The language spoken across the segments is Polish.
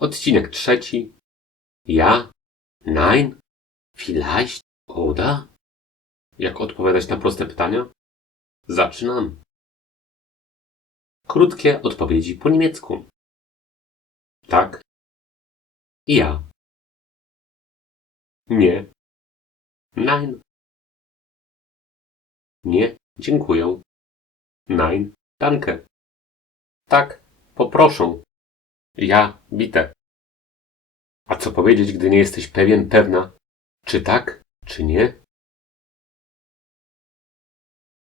Odcinek trzeci. Ja? Nein? Vielleicht? Oder? Jak odpowiadać na proste pytania? Zaczynam. Krótkie odpowiedzi po niemiecku. Tak. Ja. Nie. Nein. Nie, dziękuję. Nein, danke. Tak, poproszę. Ja, bite. A co powiedzieć, gdy nie jesteś pewien, pewna, czy tak, czy nie?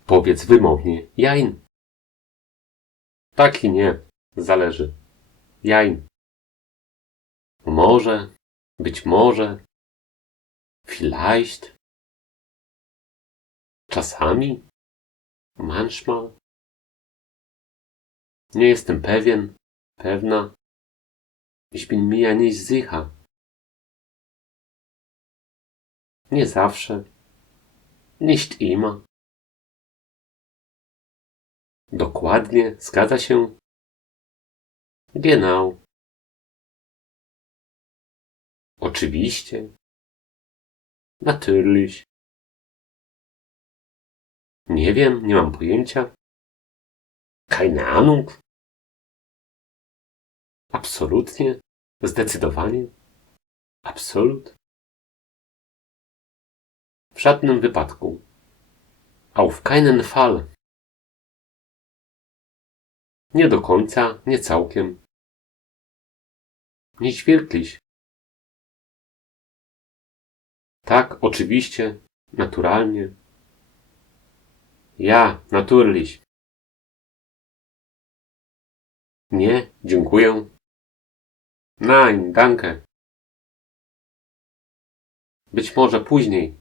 Powiedz wymownie jain. Tak i nie, zależy. Jain. Może, być może, vielleicht, czasami, manchmal. Nie jestem pewien, pewna. Ich bin mir nicht sicher. Nie zawsze. Nicht immer. Dokładnie, zgadza się. Genau. Oczywiście. Natürlich. Nie wiem, nie mam pojęcia. Keine Ahnung. Absolutnie. Zdecydowanie. Absolut. W żadnym wypadku. Auf keinen Fall. Nie do końca, nie całkiem. Nicht wirklich. Tak, oczywiście, naturalnie. Ja, natürlich. Nie, dziękuję. Nein, danke. Być może później.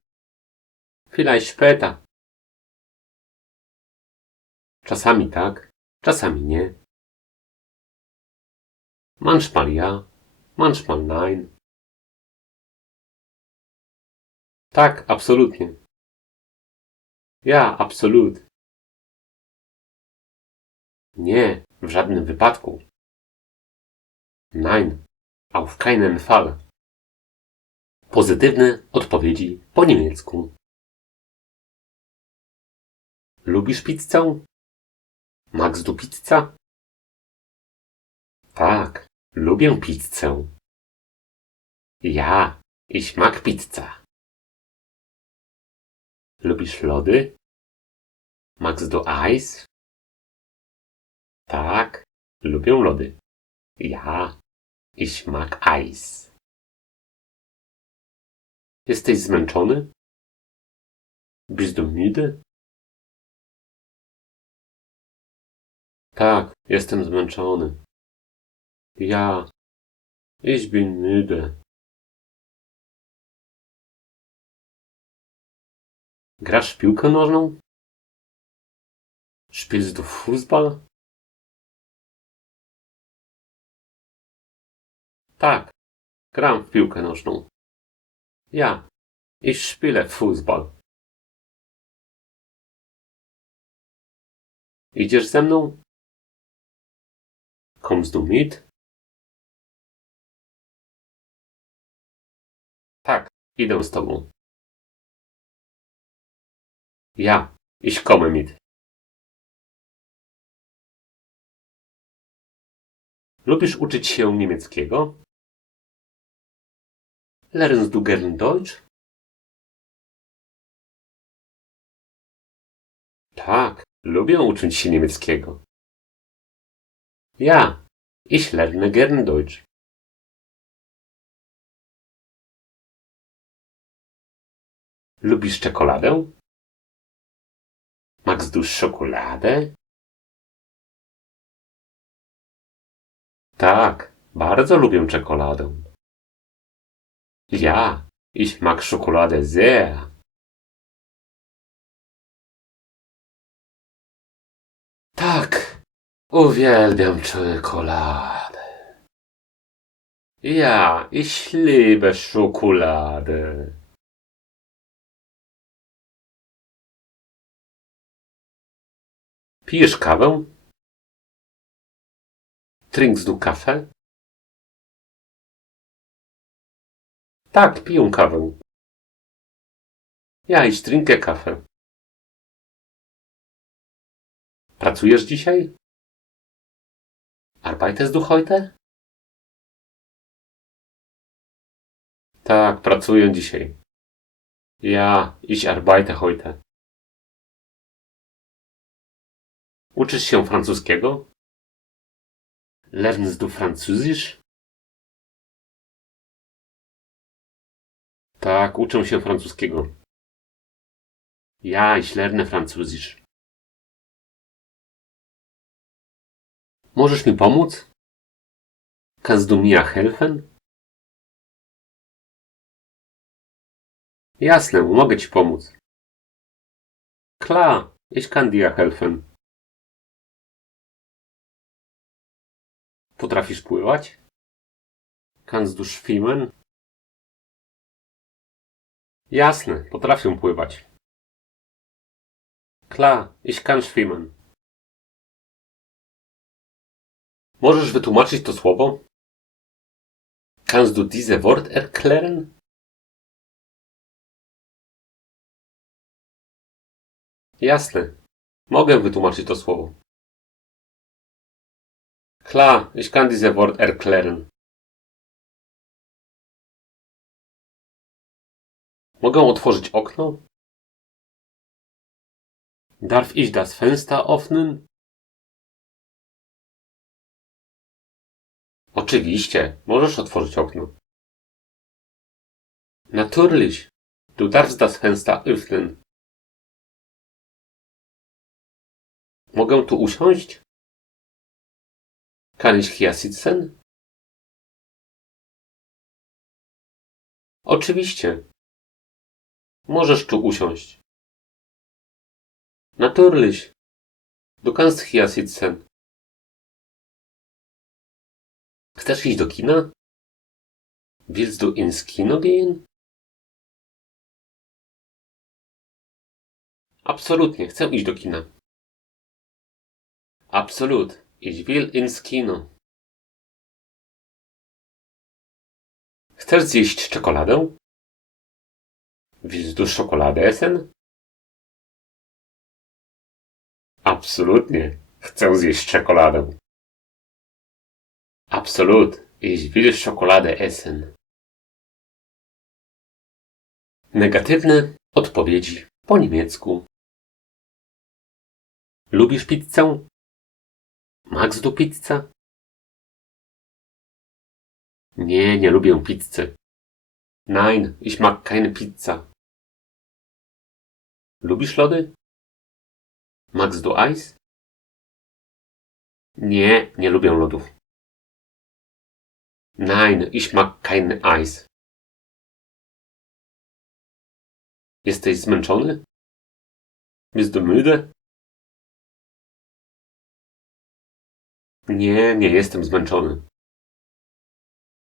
Vielleicht später. Czasami tak, czasami nie. Manchmal ja, manchmal nein. Tak, absolutnie. Ja, absolut. Nie, w żadnym wypadku. Nein, auf keinen Fall. Pozytywne odpowiedzi po niemiecku. Lubisz pizzę? Magst du pizza? Tak, lubię pizzę. Ja, ich mag pizza. Lubisz lody? Magst du Eis? Tak, lubię lody. Ja, ich mag Eis. Jesteś zmęczony? Bist du müde? Tak, jestem zmęczony. Ja, ich bin müde. Grasz w piłkę nożną? Spielst du Fußball? Tak, gram w piłkę nożną. Ja, ich spiele Fußball. Idziesz ze mną? Kommst du mit? Tak, idę z tobą. Ja, ich komme mit. Lubisz uczyć się niemieckiego? Lernst du gern Deutsch? Tak, lubię uczyć się niemieckiego. Ja, ich lerne gern Deutsch. Lubisz czekoladę? Magst du Schokolade? Tak, bardzo lubię czekoladę. Ja, ich mag Schokolade sehr. Tak, uwielbiam czekoladę. Ja, ich liebe Schokolade. Pijesz kawę? Trinkst du Kaffee? Tak, piję kawę. Ja ich trinkę kawę. Pracujesz dzisiaj? Arbeitest du heute? Tak, pracuję dzisiaj. Ja, ich arbeite heute. Uczysz się francuskiego? Lernst du Französisch? Tak, uczę się francuskiego. Ja, ich lerne Französisch. Możesz mi pomóc? Kannst du mir helfen? Jasne, mogę ci pomóc. Klar, ich kann dir helfen. Potrafisz pływać? Kannst du schwimmen? Jasne, potrafię pływać. Klar, ich kann schwimmen. Możesz wytłumaczyć to słowo? Kannst du diese Wort erklären? Jasne. Mogę wytłumaczyć to słowo. Klar, ich kann diese Wort erklären. Mogę otworzyć okno? Darf ich das Fenster öffnen? Oczywiście, możesz otworzyć okno. Natürlich, du darfst das Fenster öffnen. Mogę tu usiąść? Kann ich hier sitzen? Oczywiście. Możesz tu usiąść. Natürlich. Du kannst hier sitzen. Chcesz iść do kina? Willst du ins Kino gehen? Absolutnie, chcę iść do kina. Absolut, ich will ins Kino. Chcesz zjeść czekoladę? Willst du Schokolade essen? Absolutnie, chcę zjeść czekoladę. Absolut, ich will Schokolade essen. Negatywne odpowiedzi po niemiecku. Lubisz pizzę? Magst du pizzę? Nie, nie lubię pizzy. Nein, ich mag keine Pizza. Lubisz lody? Magst du Eis? Nie, nie lubię lodów. Nein, ich mag kein Eis. Jesteś zmęczony? Bist du müde? Nie, nie jestem zmęczony.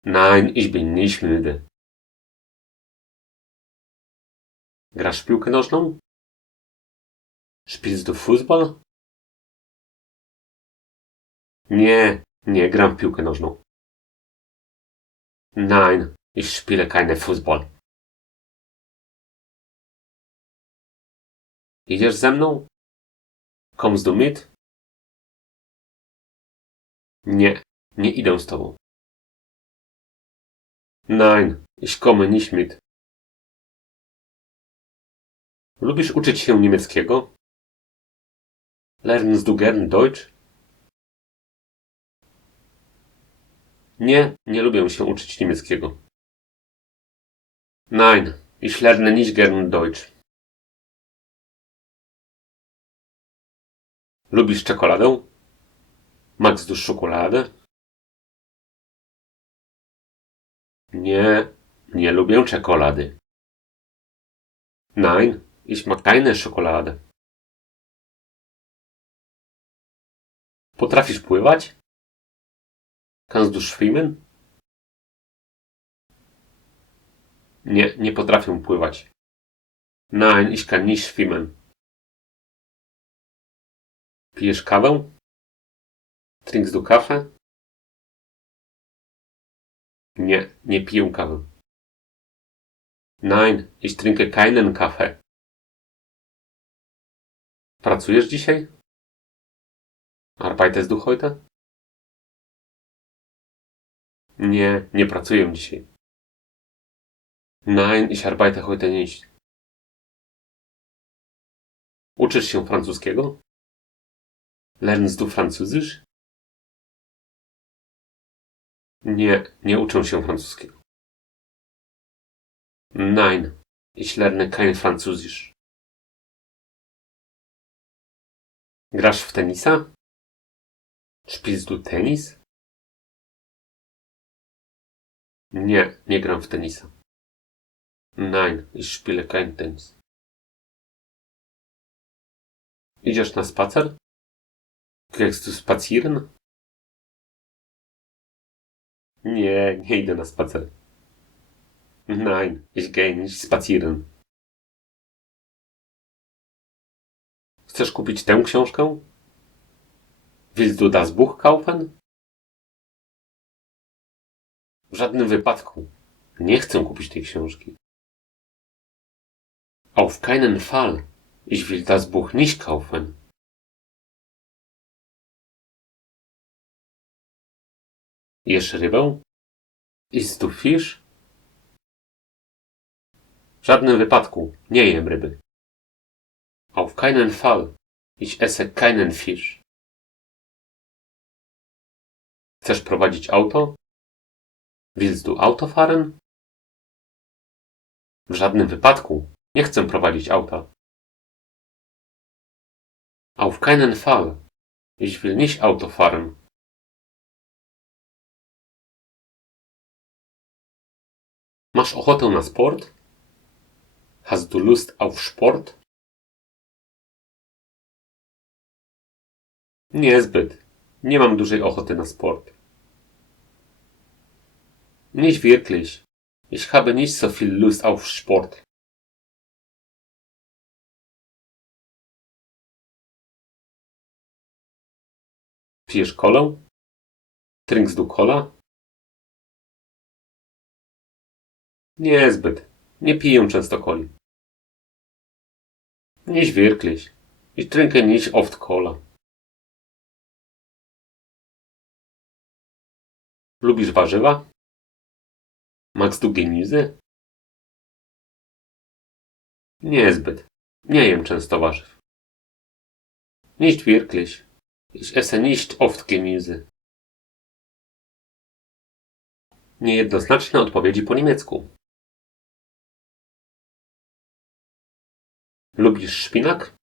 Nein, ich bin nicht müde. Grasz w piłkę nożną? Spielst du Fußball? Nie, nie gram w piłkę nożną. Nein, ich spiele keine Fußball. Idziesz ze mną? Kommst du mit? Nie, nie idę z tobą. Nein, ich komme nicht mit. Lubisz uczyć się niemieckiego? Lernst du gern Deutsch? Nie, nie lubię się uczyć niemieckiego. Nein, ich lerne nicht gern Deutsch. Lubisz czekoladę? Magst du Schokolade? Nie, nie lubię czekolady. Nein, mag keine Schokolade. Potrafisz pływać? Kannst du schwimmen? Nie, nie potrafię pływać. Nein, ich kann nicht schwimmen. Pijesz kawę? Trinkst du Kaffee? Nie, nie piję kawy. Nein, ich trinke keinen Kaffee. Pracujesz dzisiaj? Arbeitest du heute? Nie, nie pracuję dzisiaj. Nein, ich arbeite heute nicht. Uczysz się francuskiego? Lernst du Französisch? Nie, nie uczę się francuskiego. Nein, ich lerne kein Französisch. Grasz w tenisa? Spielst du tenis? Nie, nie gram w tenisa. Nein, ich spiele kein Tennis. Idziesz na spacer? Gehst du spazieren? Nie, nie idę na spacer. Nein, ich gehe nicht spazieren. Chcesz kupić tę książkę? Willst du das Buch kaufen? W żadnym wypadku. Nie chcę kupić tej książki. Auf keinen Fall. Ich will das Buch nicht kaufen. Jesz rybę? Isst du Fisch? W żadnym wypadku. Nie jem ryby. Auf keinen Fall. Ich esse keinen Fisch. Chcesz prowadzić auto? Willst du Auto fahren? W żadnym wypadku. Nie chcę prowadzić auta. Auf keinen Fall. Ich will nicht Auto fahren. Masz ochotę na sport? Hast du Lust auf Sport? Niezbyt. Nie mam dużej ochoty na sport. Nicht wirklich. Ich habe nicht so viel Lust auf Sport. Pijesz kolę? Trinkst du cola? Niezbyt. Nie piję często coli. Nicht wirklich. Ich trinke nicht oft Cola. Lubisz warzywa? Magst du Gemüse? Niezbyt. Nie jem często warzyw. Nicht wirklich. Ich esse nicht oft Gemüse. Niejednoznaczne odpowiedzi po niemiecku. Lubisz szpinak?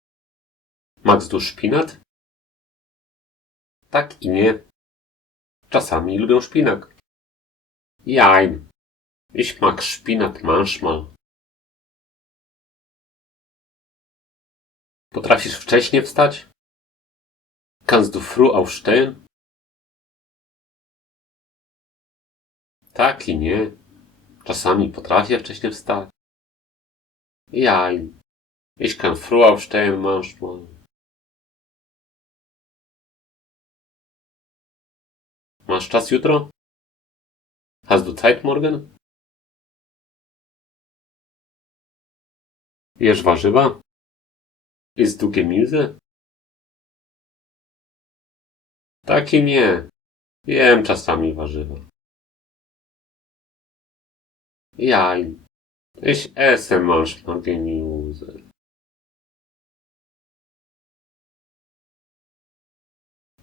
Magst du Spinat? Tak i nie. Czasami lubię szpinak. Jein. Ich mag Spinat manchmal. Potrafisz wcześnie wstać? Kannst du früh aufstehen? Tak i nie. Czasami potrafię wcześnie wstać. Jein. Ich kann früh aufstehen manchmal. Masz czas jutro? Hast du Zeit morgen? Jesz warzywa? Isst du Gemüse? Tak i nie. Jem czasami warzywa. Jein. Ich esse manchmal Gemüse.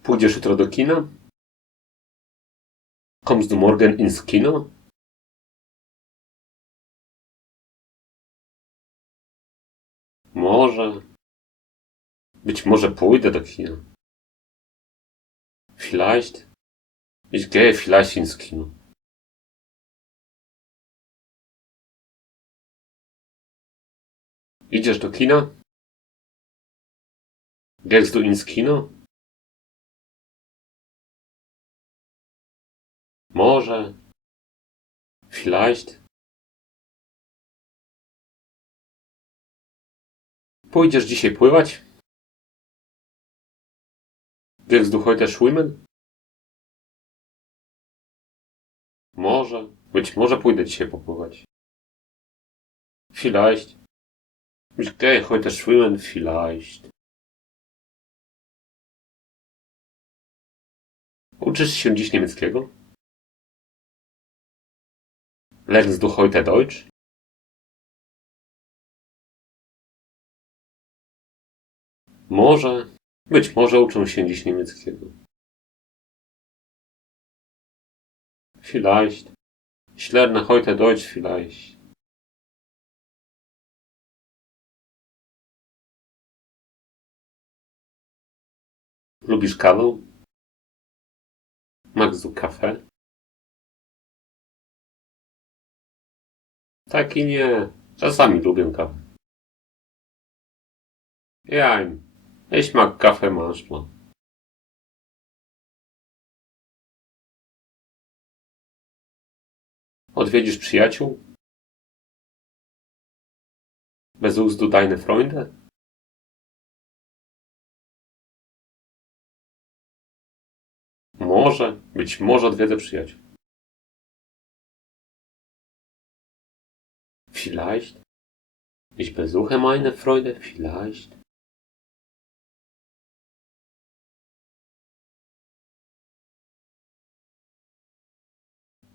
Pójdziesz jutro do kina? Kommst du morgen ins Kino? Może. Być może pójdę do kina. Vielleicht. Ich gehe vielleicht ins Kino. Idziesz do kina? Gehst du ins Kino? Może. Vielleicht. Pójdziesz dzisiaj pływać? Willst du heute schwimmen? Może. Być może pójdę dzisiaj popływać. Vielleicht. Ich gehe heute schwimmen, vielleicht. Uczysz się dziś niemieckiego? Lernst du heute Deutsch? Może, być może uczę się dziś niemieckiego. Vielleicht. Ich lerne heute Deutsch vielleicht. Lubisz kawę? Magst du Tak i nie. Czasami lubię kawę. Jein. Ich mag Kaffee manchmal. Odwiedzisz przyjaciół? Besuchst du deine Freunde? Może, być może odwiedzę przyjaciół. Vielleicht. Ich besuche meine Freunde, vielleicht.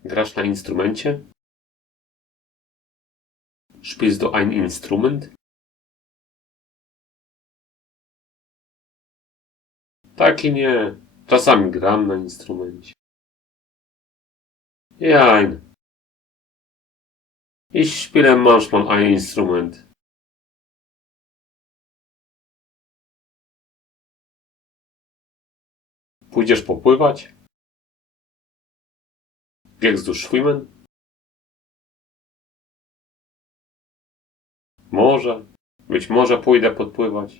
Grasz na instrumencie? Spielst du ein Instrument? Tak i nie. Czasami gram na instrumencie. Jein. Ich spiele manchmal ein Instrument. Pójdziesz popływać? Gehst du schwimmen? Może. Być może pójdę podpływać.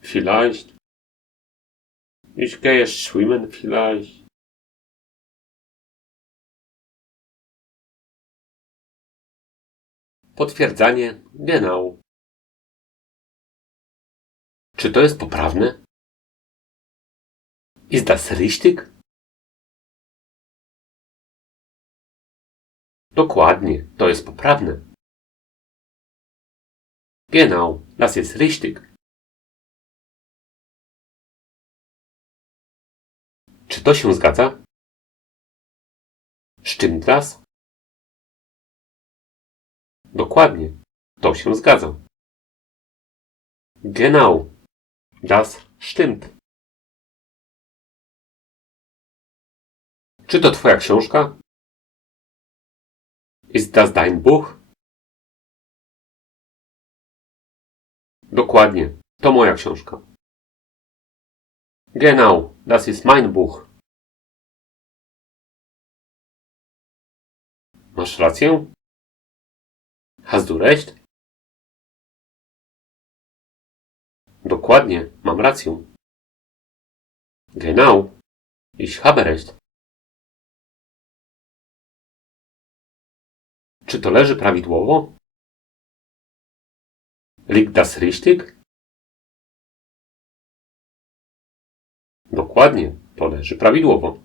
Vielleicht. Ich gehe schwimmen vielleicht. Potwierdzanie genau. Czy to jest poprawne? Ist das richtig? Dokładnie, to jest poprawne. Genau, das ist richtig. Czy to się zgadza? Stimmt das? Dokładnie, to się zgadza. Genau, das stimmt. Czy to twoja książka? Ist das dein Buch? Dokładnie, to moja książka. Genau, das ist mein Buch. Masz rację? Hast du recht? Dokładnie, mam rację. Genau, ich habe recht. Czy to leży prawidłowo? Liegt das richtig? Dokładnie, to leży prawidłowo.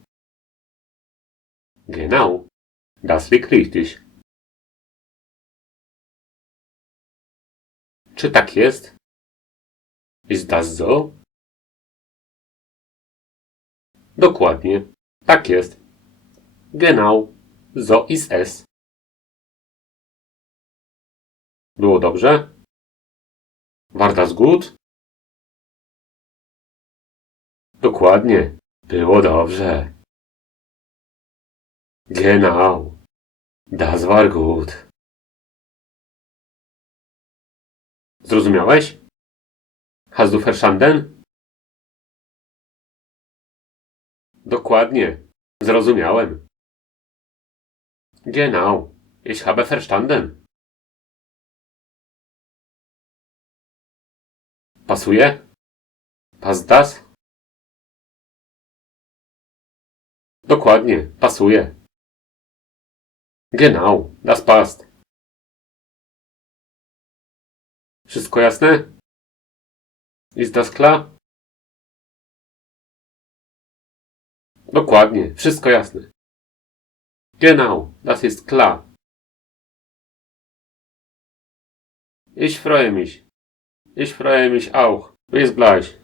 Genau, das liegt richtig. Czy tak jest? Ist das so? Dokładnie, tak jest. Genau, so ist es. Było dobrze? War das gut? Dokładnie, było dobrze. Genau, das war gut. Zrozumiałeś? Hast du verstanden? Dokładnie, zrozumiałem. Genau, ich habe verstanden. Pasuje? Passt das? Dokładnie, pasuje. Genau, das passt. Wszystko jasne? Is das klar? Dokładnie, wszystko jasne. Genau, das ist klar. Ich freue mich. Ich freue mich auch. Bis gleich.